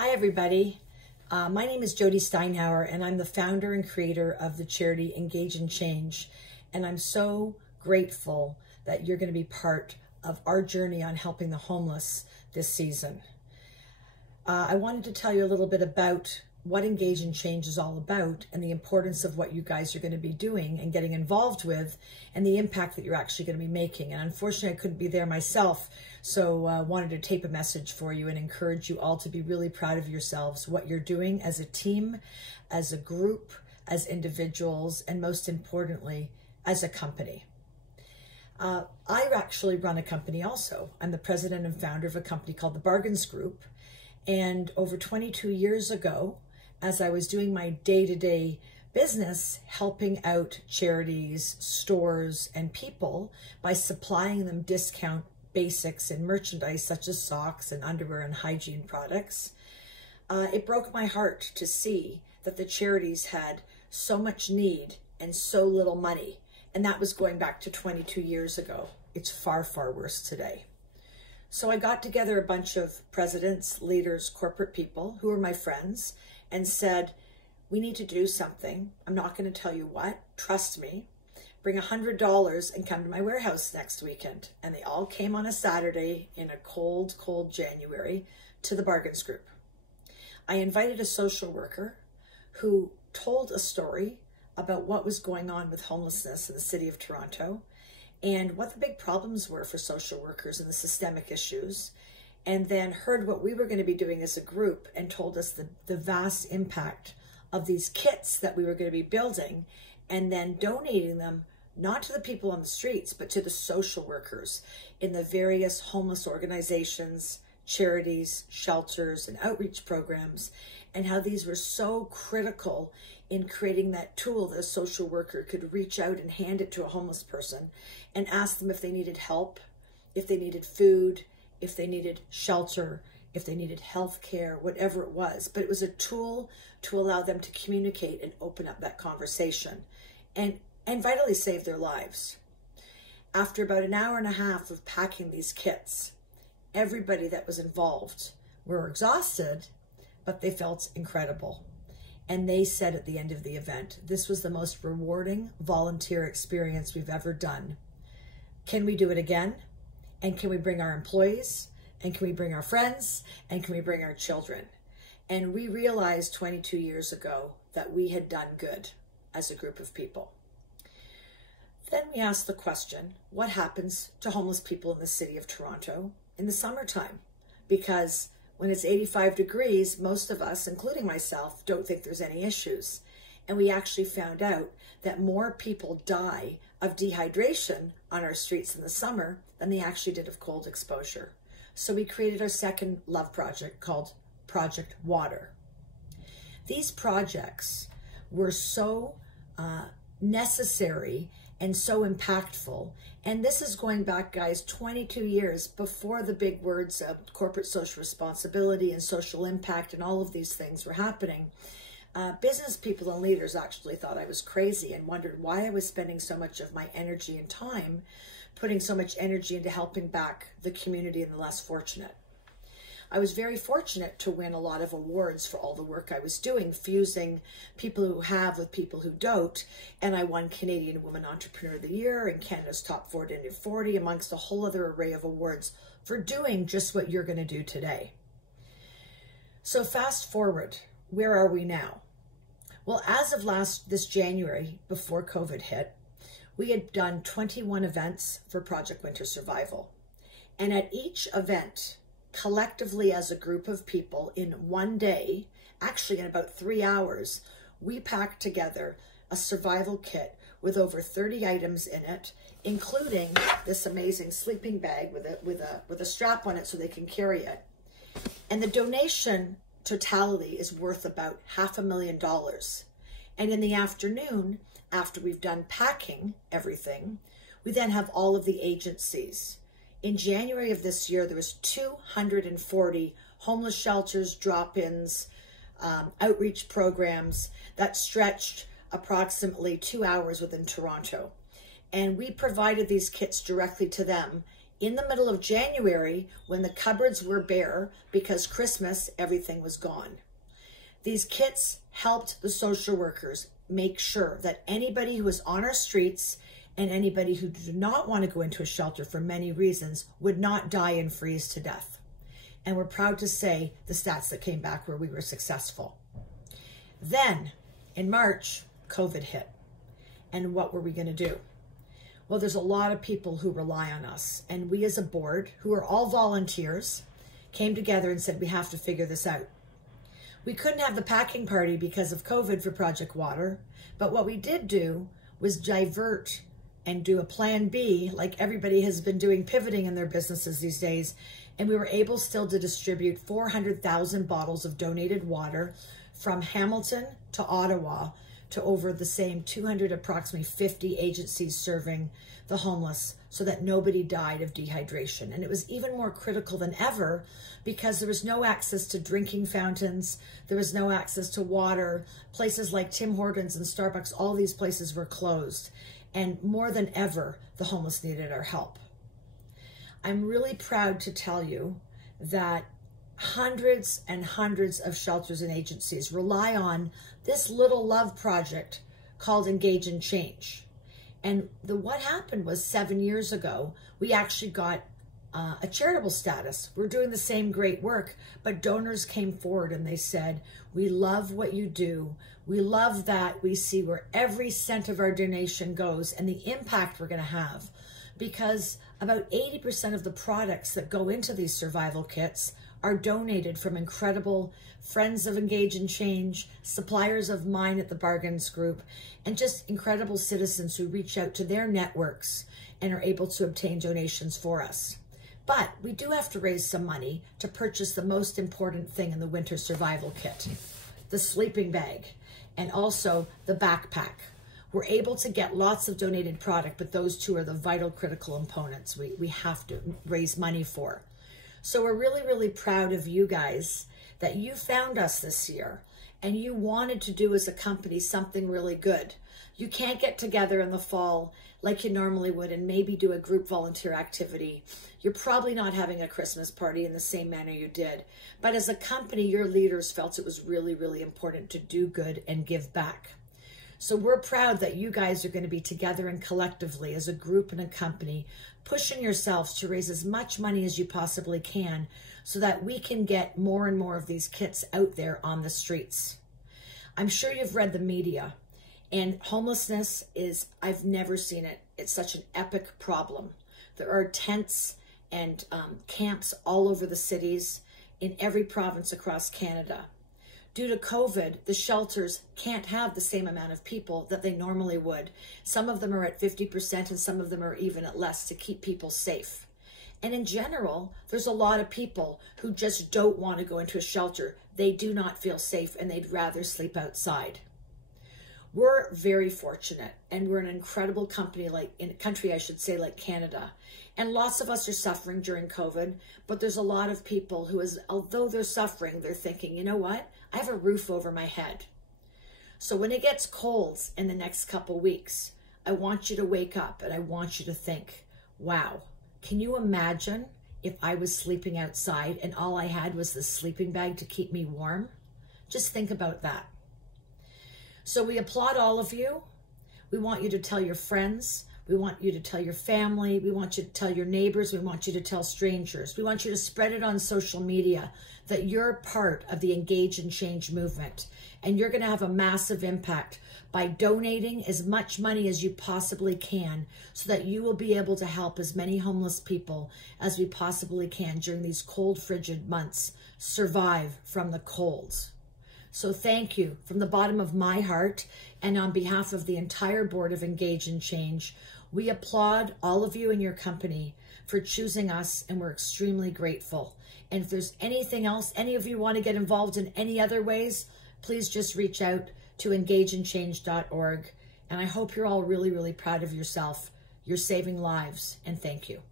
Hi everybody, my name is Jody Steinhauer and I'm the founder and creator of the charity Engage and Change, and I'm so grateful that you're going to be part of our journey on helping the homeless this season. I wanted to tell you a little bit about what Engage and Change is all about and the importance of what you guys are going to be doing and getting involved with and the impact that you're actually going to be making. And unfortunately, I couldn't be there myself, so wanted to tape a message for you and encourage you all to be really proud of yourselves, what you're doing as a team, as a group, as individuals, and most importantly, as a company. I actually run a company also. I'm the president and founder of a company called the Bargains Group. And over 22 years ago, as I was doing my day-to-day business, helping out charities, stores, and people by supplying them discount basics and merchandise such as socks and underwear and hygiene products, it broke my heart to see that the charities had so much need and so little money. And that was going back to 22 years ago. It's far, far worse today. So I got together a bunch of presidents, leaders, corporate people who were my friends and said, we need to do something. I'm not going to tell you what. Trust me. Bring $100 and come to my warehouse next weekend. And they all came on a Saturday in a cold, cold January to the Bargains Group. I invited a social worker who told a story about what was going on with homelessness in the city of Toronto and what the big problems were for social workers and the systemic issues, and then heard what we were going to be doing as a group and told us the vast impact of these kits that we were going to be building and then donating them not to the people on the streets, but to the social workers in the various homeless organizations, charities, shelters, and outreach programs, and how these were so critical in creating that tool that a social worker could reach out and hand it to a homeless person and ask them if they needed help, if they needed food, if they needed shelter, if they needed health care, whatever it was. But it was a tool to allow them to communicate and open up that conversation and vitally save their lives. After about an hour and a half of packing these kits, everybody that was involved were exhausted, but they felt incredible. And they said at the end of the event, this was the most rewarding volunteer experience we've ever done. Can we do it again? And can we bring our employees? And can we bring our friends? And can we bring our children? And we realized 22 years ago that we had done good as a group of people. Then we asked the question, what happens to homeless people in the city of Toronto in the summertime? Because when it's 85 degrees, most of us, including myself, don't think there's any issues. And we actually found out that more people die of dehydration on our streets in the summer than they actually did of cold exposure. So we created our second love project called Project Water. These projects were so necessary and so impactful. And this is going back, guys, 22 years before the big words of corporate social responsibility and social impact and all of these things were happening. Business people and leaders actually thought I was crazy and wondered why I was spending so much of my energy and time, putting so much energy into helping back the community and the less fortunate. I was very fortunate to win a lot of awards for all the work I was doing, fusing people who have with people who don't. And I won Canadian Woman Entrepreneur of the Year and Canada's Top 40 Under 40, amongst a whole other array of awards for doing just what you're going to do today. So fast forward, where are we now? Well, as of this January, before COVID hit, we had done 21 events for Project Winter Survival. And at each event, collectively as a group of people in one day, actually in about 3 hours, we packed together a survival kit with over 30 items in it, including this amazing sleeping bag with a strap on it so they can carry it. And the donation totality is worth about $500,000. And in the afternoon, after we've done packing everything, we then have all of the agencies. In January of this year, there was 240 homeless shelters, drop-ins, outreach programs that stretched approximately 2 hours within Toronto. And we provided these kits directly to them in the middle of January when the cupboards were bare because Christmas, everything was gone. These kits helped the social workers make sure that anybody who was on our streets and anybody who did not want to go into a shelter for many reasons would not die and freeze to death. And we're proud to say the stats that came back where we were successful. Then in March, COVID hit. And what were we going to do? Well, there's a lot of people who rely on us. And we as a board, who are all volunteers, came together and said, we have to figure this out. We couldn't have the packing party because of COVID for Project Water. But what we did do was divert and do a plan B, like everybody has been doing, pivoting in their businesses these days. And we were able still to distribute 400,000 bottles of donated water from Hamilton to Ottawa to over the same 200, approximately 50 agencies serving the homeless so that nobody died of dehydration. And it was even more critical than ever because there was no access to drinking fountains. There was no access to water. Places like Tim Hortons and Starbucks, all these places were closed. And more than ever, the homeless needed our help. I'm really proud to tell you that hundreds and hundreds of shelters and agencies rely on this little love project called Engage and Change. And what happened was 7 years ago, we actually got a charitable status. We're doing the same great work, but donors came forward and they said, we love what you do. We love that we see where every cent of our donation goes and the impact we're going to have, because about 80% of the products that go into these survival kits are donated from incredible friends of Engage and Change, suppliers of mine at the Bargains Group, and just incredible citizens who reach out to their networks and are able to obtain donations for us. But we do have to raise some money to purchase the most important thing in the winter survival kit, the sleeping bag, and also the backpack. We're able to get lots of donated product, but those two are the vital, critical components we have to raise money for. So we're really, really proud of you guys that you found us this year and you wanted to do as a company something really good. You can't get together in the fall like you normally would and maybe do a group volunteer activity. You're probably not having a Christmas party in the same manner you did. But as a company, your leaders felt it was really, really important to do good and give back. So we're proud that you guys are going to be together and collectively as a group and a company, pushing yourselves to raise as much money as you possibly can so that we can get more and more of these kits out there on the streets. I'm sure you've read the media, and homelessness is, I've never seen it. It's such an epic problem. There are tents and camps all over the cities in every province across Canada. Due to COVID, the shelters can't have the same amount of people that they normally would. Some of them are at 50% and some of them are even at less to keep people safe. And in general, there's a lot of people who just don't want to go into a shelter. They do not feel safe and they'd rather sleep outside. We're very fortunate and we're an incredible country like Canada. And lots of us are suffering during COVID, but there's a lot of people who, although they're suffering, they're thinking, you know what? I have a roof over my head. So when it gets cold in the next couple weeks, I want you to wake up and I want you to think, wow, can you imagine if I was sleeping outside and all I had was this sleeping bag to keep me warm? Just think about that. So we applaud all of you. We want you to tell your friends. We want you to tell your family. We want you to tell your neighbors. We want you to tell strangers. We want you to spread it on social media that you're part of the Engage and Change movement. And you're going to have a massive impact by donating as much money as you possibly can so that you will be able to help as many homeless people as we possibly can during these cold, frigid months survive from the colds. So thank you from the bottom of my heart and on behalf of the entire board of Engage and Change. We applaud all of you and your company for choosing us, and we're extremely grateful. And if there's anything else, any of you want to get involved in any other ways, please just reach out to engageandchange.org. And I hope you're all really, really proud of yourself. You're saving lives, and thank you.